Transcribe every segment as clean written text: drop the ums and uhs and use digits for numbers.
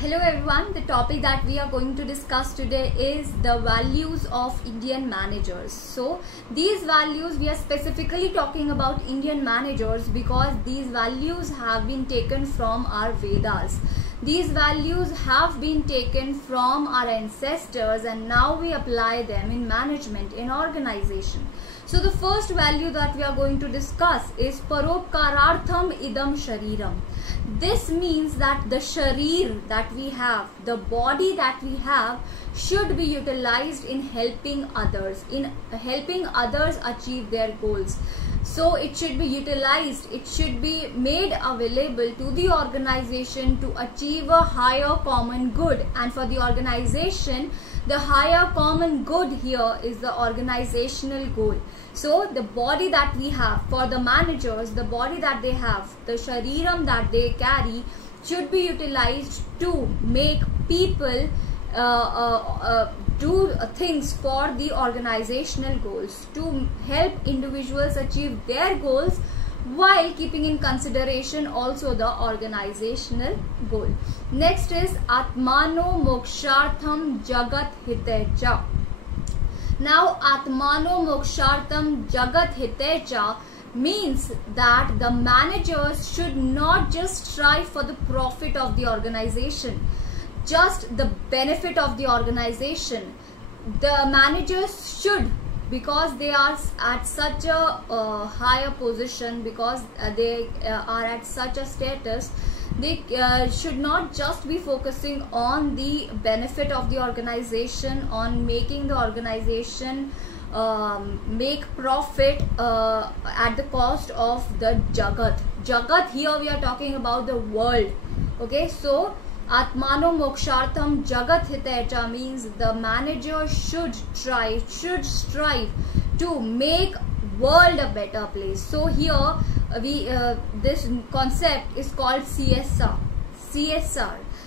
Hello everyone, the topic that we are going to discuss today is the values of Indian managers. So these values, we are specifically talking about Indian managers because these values have been taken from our Vedas. These values have been taken from our ancestors and now we apply them in management, in organization. So the first value that we are going to discuss is Paropkarartham idam shariram. This means that the sharir that we have, the body that we have, should be utilized in helping others achieve their goals. So it should be utilized, it should be made available to the organization to achieve a higher common good. And for the organization, the higher common good here is the organizational goal. So the body that we have, for the managers, the body that they have, the shariram that they carry, should be utilized to make people do things for the organizational goals, to help individuals achieve their goals while keeping in consideration also the organizational goal. Next is Atmano Mokshartham Jagat Hitecha. Now Atmano Mokshartham Jagat Hitecha means that the managers should not just strive for the profit of the organization, just the benefit of the organization. The managers should, because they are at such a higher position, because they are at such a status, they should not just be focusing on the benefit of the organization, on making the organization make profit at the cost of the Jagat. Jagat, here we are talking about the world. Okay, so Atmano Mokshartham Jagat Hitecha means the manager should strive to make world a better place. So here this concept is called CSR.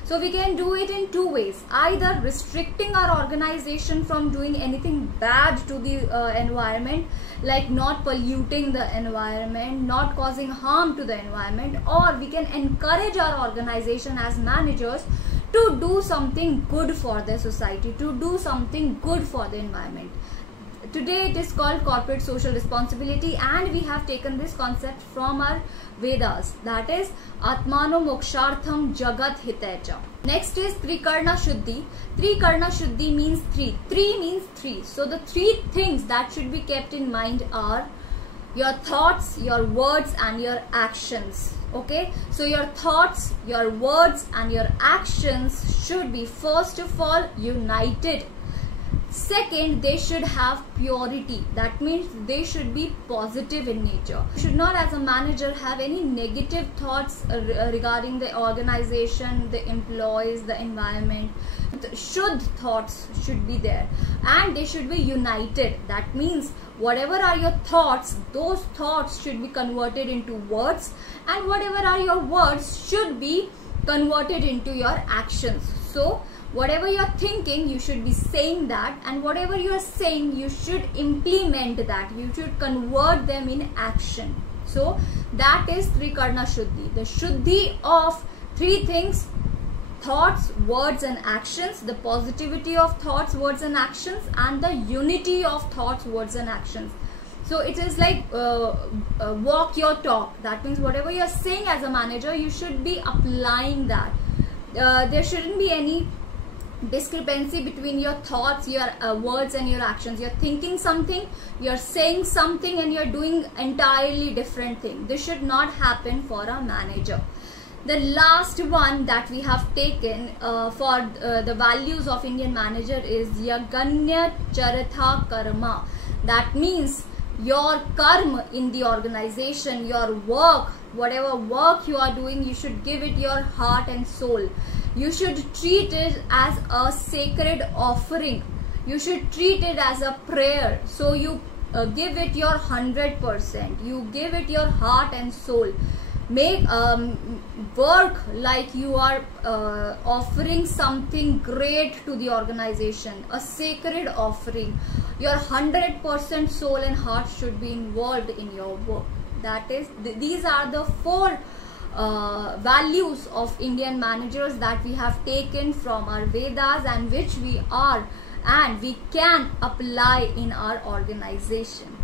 So we can do it in two ways: either restricting our organization from doing anything bad to the environment, like not polluting the environment, not causing harm to the environment, or we can encourage our organization as managers to do something good for the society, to do something good for the environment. Today it is called corporate social responsibility, and we have taken this concept from our Vedas, that is Atmano Mokshartham Jagat Hitecha. Next is Trikarna Shuddhi. Trikarna Shuddhi means three. Three means three. So the three things that should be kept in mind are your thoughts, your words and your actions. Okay, so your thoughts, your words and your actions should be, first of all, united. Second, they should have purity. That means they should be positive in nature. You should not, as a manager, have any negative thoughts regarding the organization, the employees, the environment. The should thoughts should be there, and they should be united. That means whatever are your thoughts, those thoughts should be converted into words, and whatever are your words should be converted into your actions. So whatever you're thinking, you should be saying that, and whatever you're saying, you should implement that. You should convert them in action. So that is Trikarna Shuddhi. The Shuddhi of three things: thoughts, words and actions, the positivity of thoughts, words and actions, and the unity of thoughts, words and actions. So it is like walk your talk. That means whatever you're saying as a manager, you should be applying that. There shouldn't be any discrepancy between your thoughts, your words and your actions. You're thinking something, you're saying something, and you're doing entirely different thing. This should not happen for a manager. The last one that we have taken for the values of Indian manager is Yaganya Charitha Karma. That means your karma in the organization, your work, whatever work you are doing, you should give it your heart and soul. You should treat it as a sacred offering. You should treat it as a prayer. So you give it your 100%. You give it your heart and soul. Make work like you are offering something great to the organization, a sacred offering. Your 100% soul and heart should be involved in your work. That is, these are the four values of Indian managers that we have taken from our Vedas and which we are and we can apply in our organization.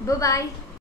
Bye bye.